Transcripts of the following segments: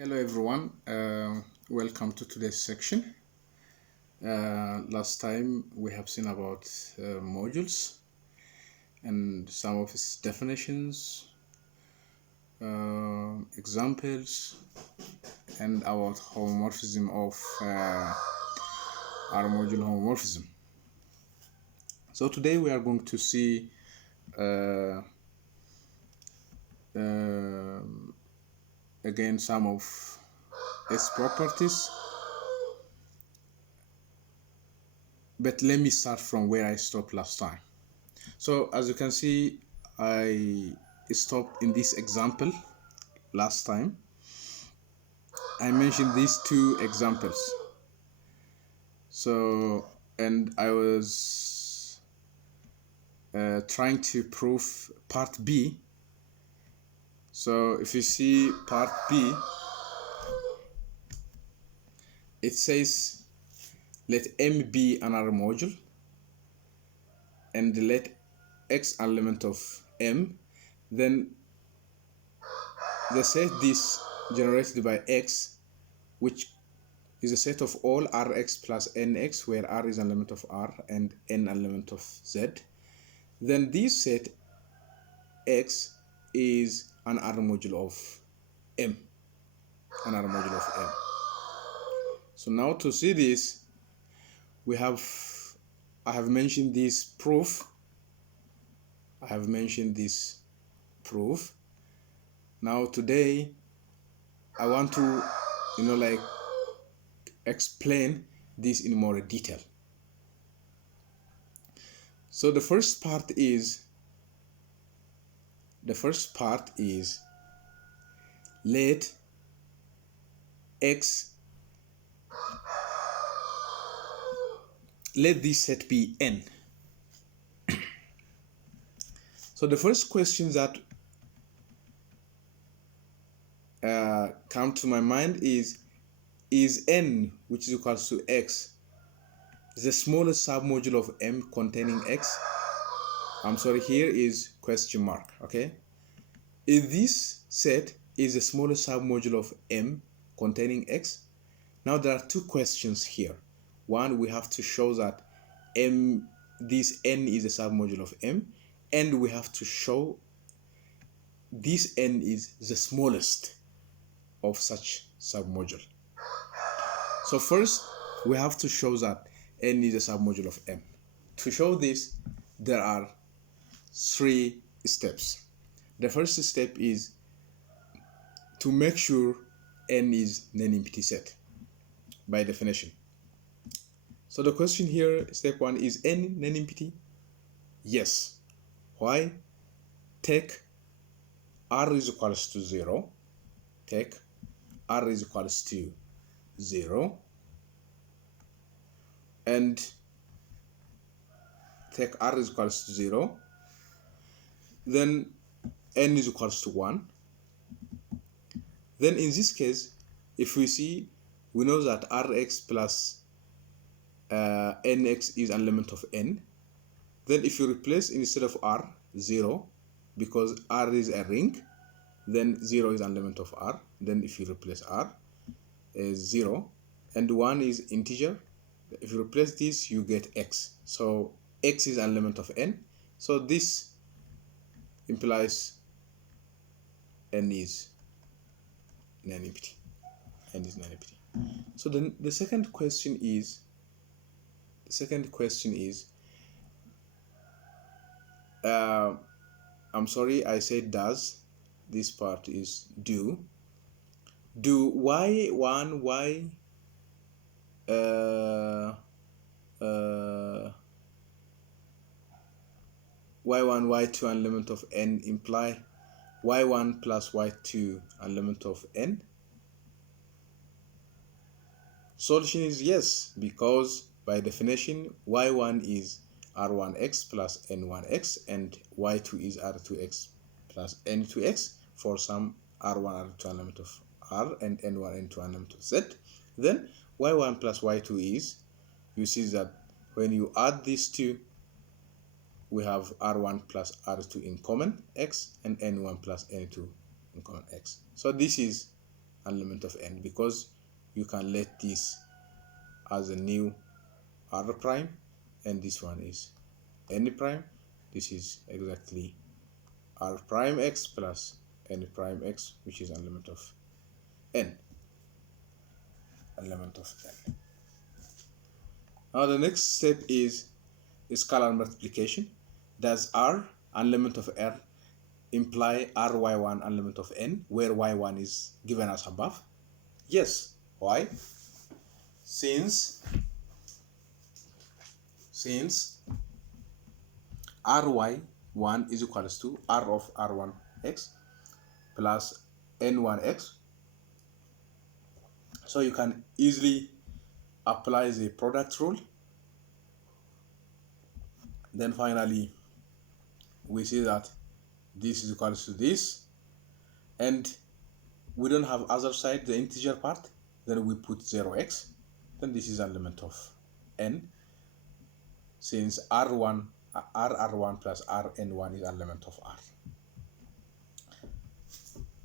Hello everyone, welcome to today's section. Last time we have seen about modules and some of its definitions, examples, and about homomorphism of our module homomorphism. So today we are going to see again some of its properties. But let me start from where I stopped last time. So as you can see, I stopped in this example last time. I mentioned these two examples. So, and I was trying to prove part B. So if you see part B, it says let M be another module and let X element of M, then the set this generated by X, which is a set of all Rx plus Nx, where R is an element of R and N element of Z. Then this set X is an R module of M, an R module of M. So now to see this, I have mentioned this proof. Now today, I want to, explain this in more detail. So the first part is let this set be N. So the first question that come to my mind is N, which is equals to X, the smallest submodule of M containing X? I'm sorry, here is question mark, okay? If this set is the smallest submodule of M containing X, now there are two questions here. One, we have to show that this N is a submodule of M, and we have to show this N is the smallest of such submodule. So first, we have to show that N is a submodule of M. To show this, there are three steps. The first step is to make sure N is non-empty set by definition. So the question here, step one, is N non-empty? Yes. Why? Take R is equals to 0. Take R is equals to 0. And take R is equals to 0. Then N is equals to 1. Then in this case, if we see, we know that Rx plus Nx is an element of N. Then if you replace instead of R, 0, because R is a ring, then 0 is an element of R. Then if you replace R, 0, and 1 is integer. If you replace this, you get X. So X is an element of N. So this implies N is non-empty. N is non-empty. So then the second question is, I'm sorry, I said does. This part is do y1, y1, y2 an element of N imply y1 plus y2 an element of N? Solution is yes, because by definition y1 is r1x plus n1x and y2 is r2x plus n2x for some r1 r2 element of r and n1 n2 element of z. Then y1 plus y2 is, you see that when you add these two, we have r1 plus r2 in common x and n1 plus n2 in common x. So this is element of n, because you can let this as a new r prime, and this one is n prime. This is exactly r prime x plus n prime x, which is element of n. Now the next step is scalar multiplication. Does r element of r imply ry1 element of n, where y1 is given as above? Yes. Why? Since ry1 is equals to r of r1x plus n1x, so you can easily apply the product rule. Then finally we see that this is equals to this, and we don't have other side, the integer part, then we put 0x, then this is element of n, since rr1 plus rn1 is element of r.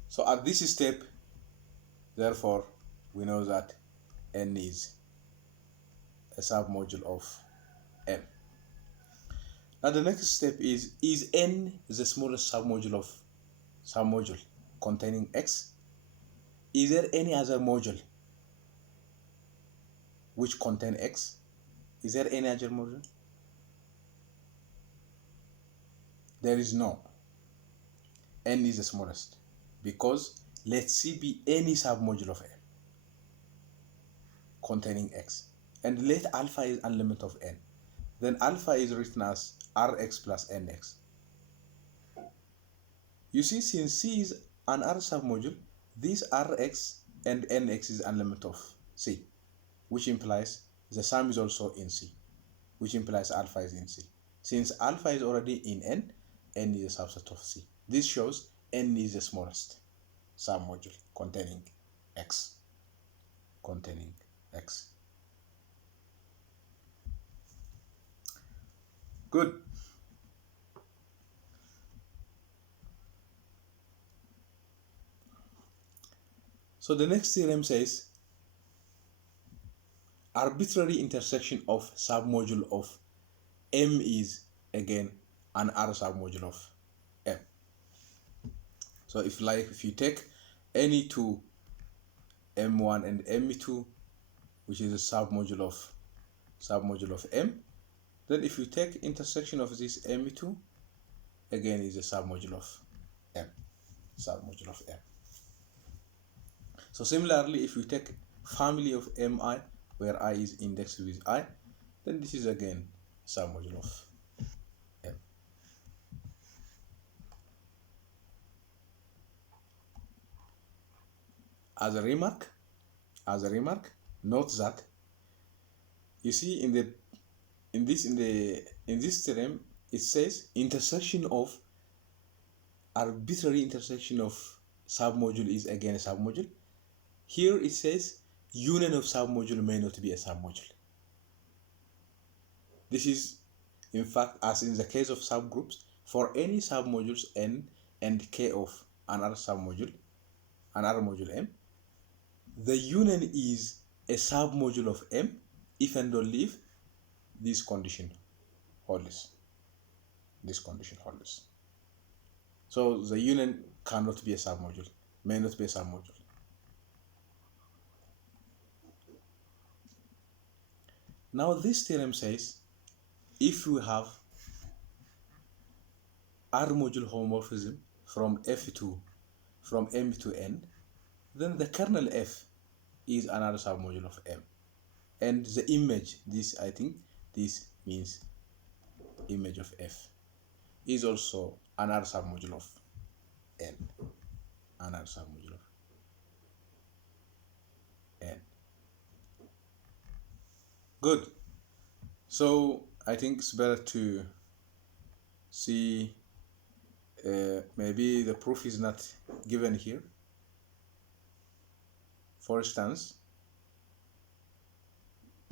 So at this step, therefore, we know that n is a submodule of m. Now the next step is n the smallest submodule containing x? Is there any other module which contain x? Is there any other module? There is no. N is the smallest, because let C be any submodule of M containing x, and let alpha is an element of n. Then alpha is written as rx plus nx. You see, since C is an R submodule, this Rx and Nx is an element of C, which implies the sum is also in C, which implies alpha is in C. Since alpha is already in N is a subset of C. This shows N is the smallest submodule containing X. Good. So the next theorem says arbitrary intersection of submodule of M is again an R submodule of M. So if you take any two M1 and M2, which is a submodule of M, then if you take intersection of this M2, again is a submodule of M. So similarly, if we take family of Mi, where I is indexed with I, then this is again submodule of M. As a remark, note that you see in this theorem it says arbitrary intersection of submodule is again a submodule. Here it says union of submodule may not be a submodule. This is, in fact, as in the case of subgroups, for any submodules n and k of another submodule, another module m, the union is a submodule of m if and only if this condition holds. So the union cannot be a submodule, may not be a submodule. Now this theorem says if we have R module homomorphism from M to N, then the kernel F is another submodule of M. And the image, I think this means image of F, is also another submodule of N. Good. So I think it's better to see, maybe the proof is not given here. For instance,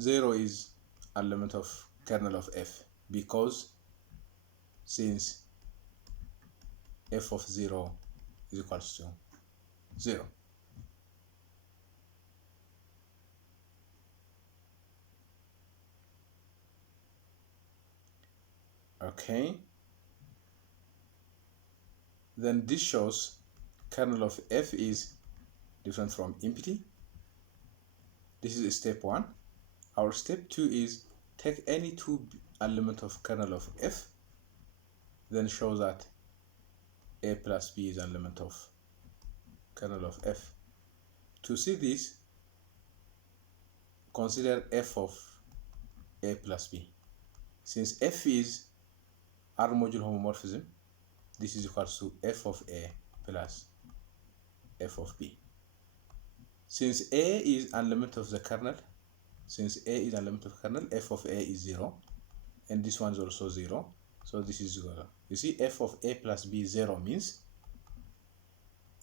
0 is an element of kernel of F, because since f of 0 is equals to 0. Okay, then this shows kernel of F is different from empty. This is step 1. Our step 2 is take any two element of kernel of F, then show that A plus B is an element of kernel of F. To see this, consider F of A plus B. Since F is R module homomorphism, this is equal to F of A plus F of B. Since A is an element of the kernel, F of A is 0, and this one is also 0, so this is 0. You see, F of A plus B 0 means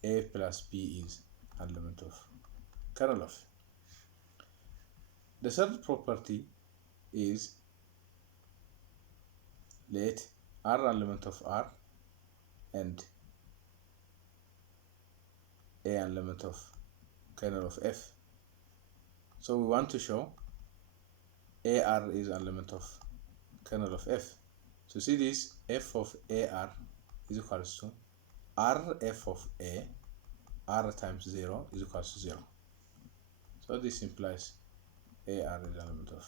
A plus B is an element of kernel of. The third property is let R element of R and A element of kernel of F. So we want to show AR is an element of kernel of F. To see this, F of AR is equals to R F of A, R times 0 is equals to 0. So this implies AR is an element of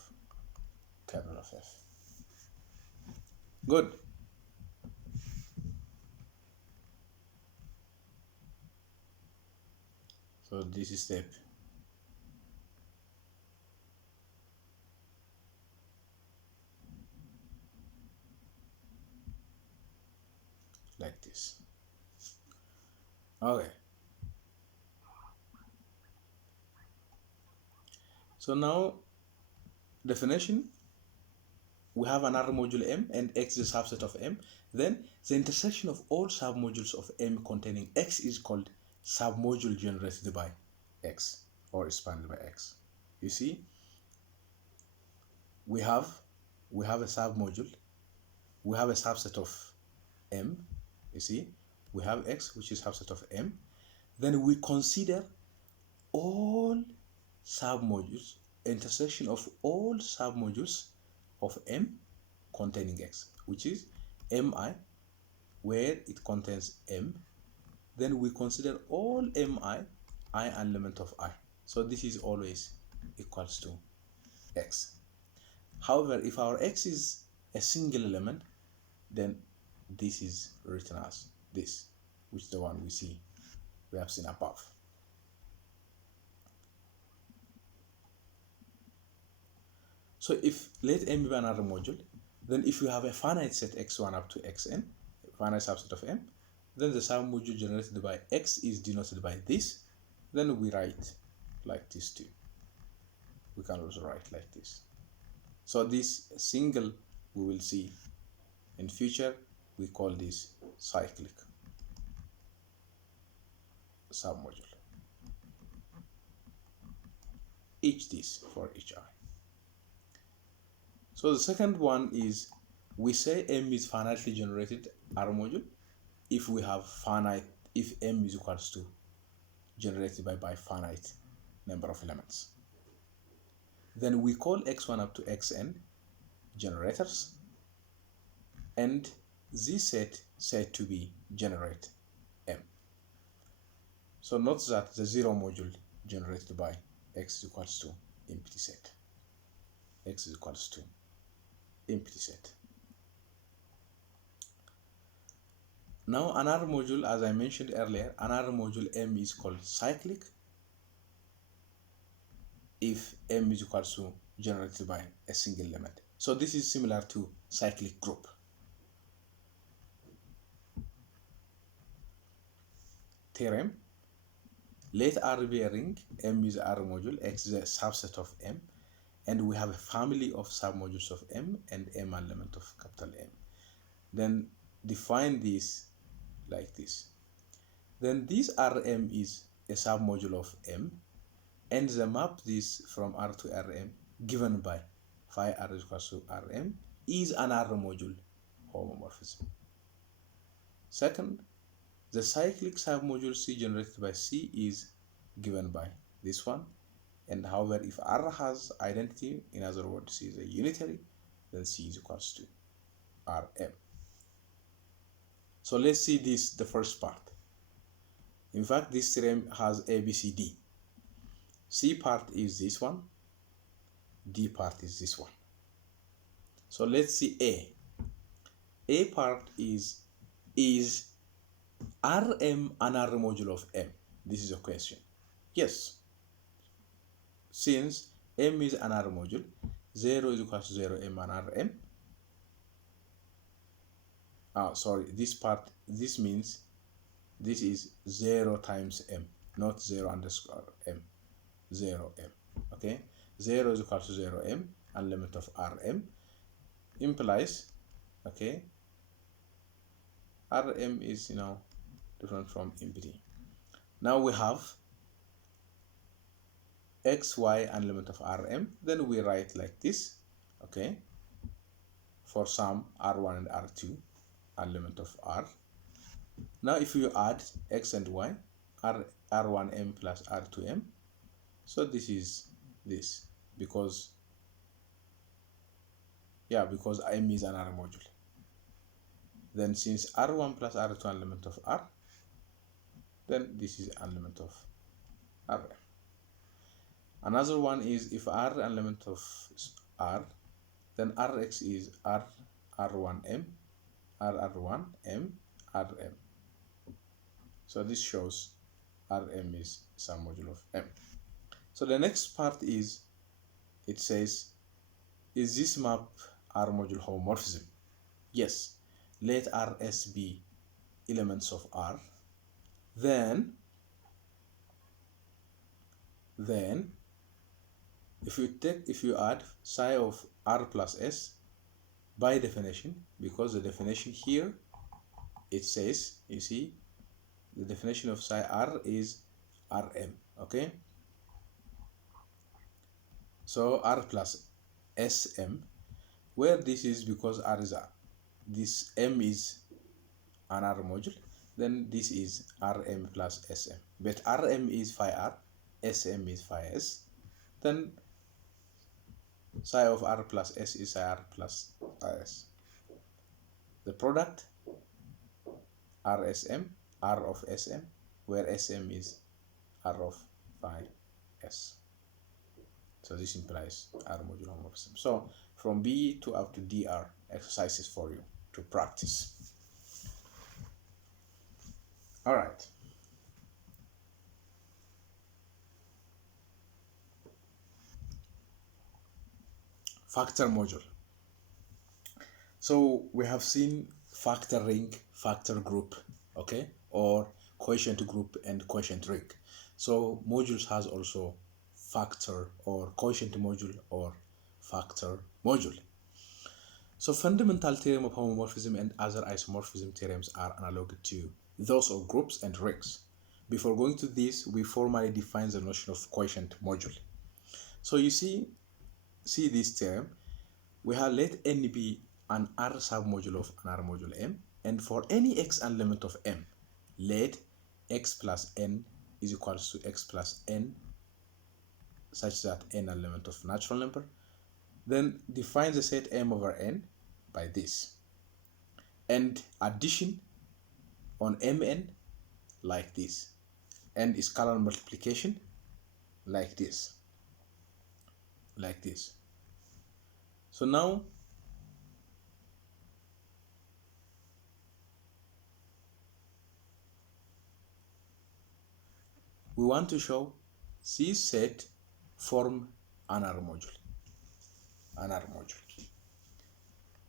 kernel of F. Good. So this is step. Like this. Okay. So now, definition, we have an R module M and X is a subset of M. Then the intersection of all submodules of M containing X is called submodule generated by X or expanded by X. You see, we have a submodule, we have a subset of M. You see, we have X, which is subset of M. Then we consider all submodules, intersection of all submodules of M containing X, which is Mi, where it contains M. Then we consider all Mi, I an element of I. So this is always equals to X. However, if our X is a single element, then this is written as this, which is the one we have seen above. So if let M be another module, then if you have a finite set x1 up to xn, finite subset of M, then the submodule generated by X is denoted by this. Then we write like this too. We can also write like this. So this single, we will see in future, we call this cyclic submodule. Each this for each I. So the second one is, we say M is finitely generated R module if we have finite, if M is equals to generated by finite number of elements. Then we call x1 up to xn generators, and this set said to be generate M. So note that the 0 module generated by X is equals to empty set. X is equals to empty set. Now another module, as I mentioned earlier, another module M is called cyclic if M is equals to generated by a single element. So this is similar to cyclic group. Theorem: let R be a ring, M is R module, X is a subset of M, and we have a family of submodules of M and M element of capital M. Then define this like this. Then this Rm is a submodule of M, and the map this from R to Rm given by phi R is equal to Rm is an R module homomorphism. Second, the cyclic submodule C generated by C is given by this one, and however, if R has identity, in other words, C is a unitary, then C is equals to Rm. So let's see this, the first part. In fact, this theorem has A, B, C, D. C part is this one, D part is this one. So let's see A. A part is Rm another module of M? This is a question. Yes. Since M is another module, 0 is equal to 0 M another M. Sorry, this part, this means this is 0 times M, not 0 underscore M, 0 M, okay? 0 is equal to 0 M, and limit of Rm implies, okay, Rm is, different from empty. Now we have x, y, and limit of Rm, then we write like this, okay, for some R1 and R2, and limit of R. Now if you add x and y, R1m plus R2m, so this is this, because m is another module. Then since R1 plus R2 element of R, then this is element of Rm. Another one is if R element of R, then Rx is R1m, R1m, Rm. So this shows Rm is some module of M. So the next part is, it says, is this map R module homomorphism? Yes. Let Rs be elements of R. Then if you add psi of R plus S, by definition, because the definition here, it says, you see, the definition of psi R is Rm, okay? So R plus Sm, where this is because R is this M is another module, then this is Rm plus Sm. But Rm is phi R, Sm is phi S. Then psi of R plus S is psi R plus phi S. The product RSM, R of Sm, where Sm is R of phi S. So this implies R module homomorphism. So from B to up to D are exercises for you to practice. All right. Factor module. So we have seen factor ring, factor group, okay, or quotient group and quotient ring. So modules has also factor or quotient module or factor module. So fundamental theorem of homomorphism and other isomorphism theorems are analogous to those of groups and rings. Before going to this, we formally define the notion of quotient module. So you see this term, we have let n be an R submodule of an R module M, and for any x element of M, let x plus n is equals to x plus n, such that n element of natural number. Then define the set M over n by this, and addition on Mn like this, and scalar multiplication like this, So now we want to show this set form another module.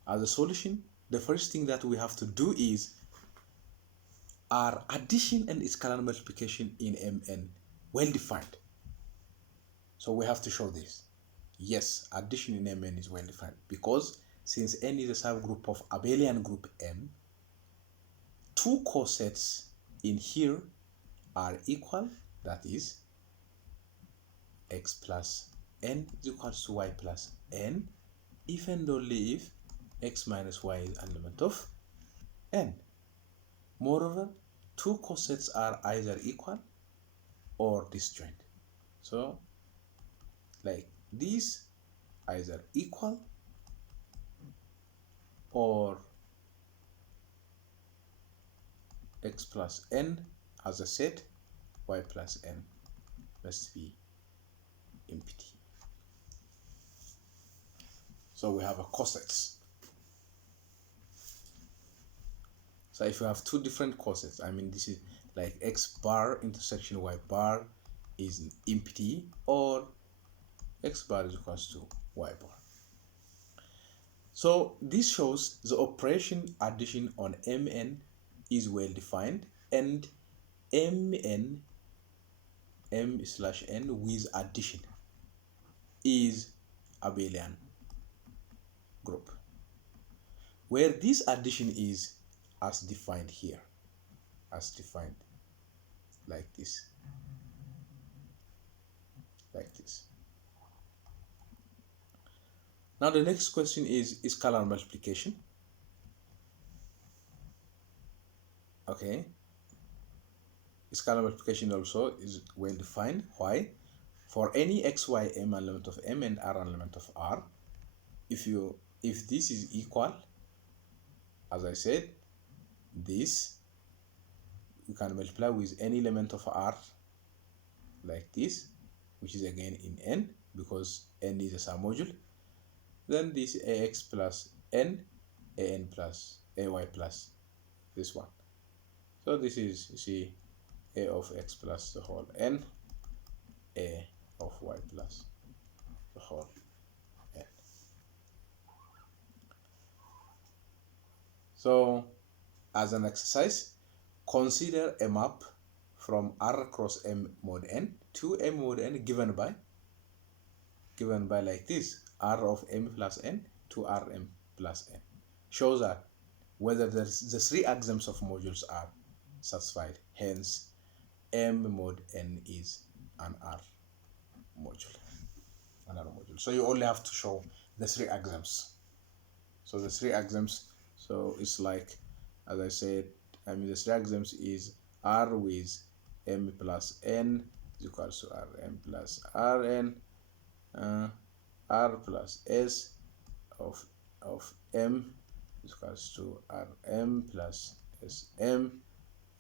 As a solution, the first thing that we have to do is our addition and scalar multiplication in Mn well defined. So we have to show this. Yes, addition in Mn is well defined, because since n is a subgroup of abelian group M, two cosets in here are equal, that is x plus n is equal to y plus n, if and only if x minus y is an element of n. Moreover, two cosets are either equal or disjoint. So like these, either equal or x plus n as a set, y plus n must be empty. So we have a cosets. So if you have two different cosets, I mean, this is like x bar intersection y bar is empty, or x bar is equals to y bar. So this shows the operation addition on Mn is well defined, and Mn, M slash n with addition is abelian group, where this addition is as defined here, as defined like this, like this. Now the next question is scalar multiplication. Okay, scalar multiplication also is well defined. Why? For any x, y, m element of m and r element of r, if this is equal, as I said, this you can multiply with any element of r like this, which is again in n because n is a submodule. Then this ax plus n, an plus ay plus this one. So this is, you see, a of x plus the whole n, a of y plus the whole n. So as an exercise, consider a map from R cross M mod n to M mod n given by like this, R of M plus n to Rm plus n. Shows that whether the three axioms of modules are satisfied. Hence, M mod n is an R module. Another module. So you only have to show the three axioms. So the three axioms, so it's like, as I said, I mean the three axioms is R with M plus N is equals to Rm plus Rn, R plus S of M is equals to Rm plus Sm,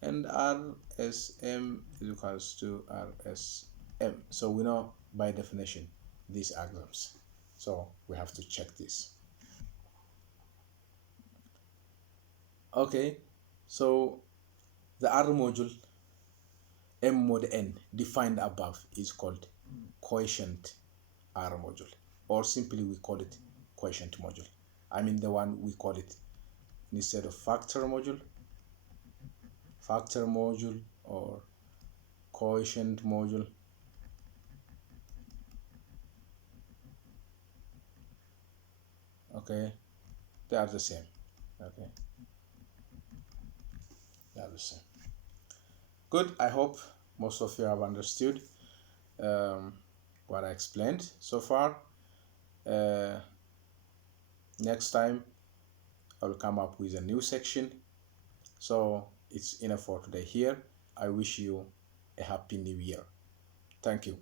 and Rsm is equals to Rsm. So we know by definition these axioms. So we have to check this. Okay, so the R module M mod n defined above is called quotient R module, or simply we call it quotient module. I mean the one we call it instead of factor module or quotient module. Okay, they are the same. Okay, they are the same. Good. I hope most of you have understood what I explained so far. Next time I will come up with a new section. So it's enough for today here. I wish you a happy new year. Thank you.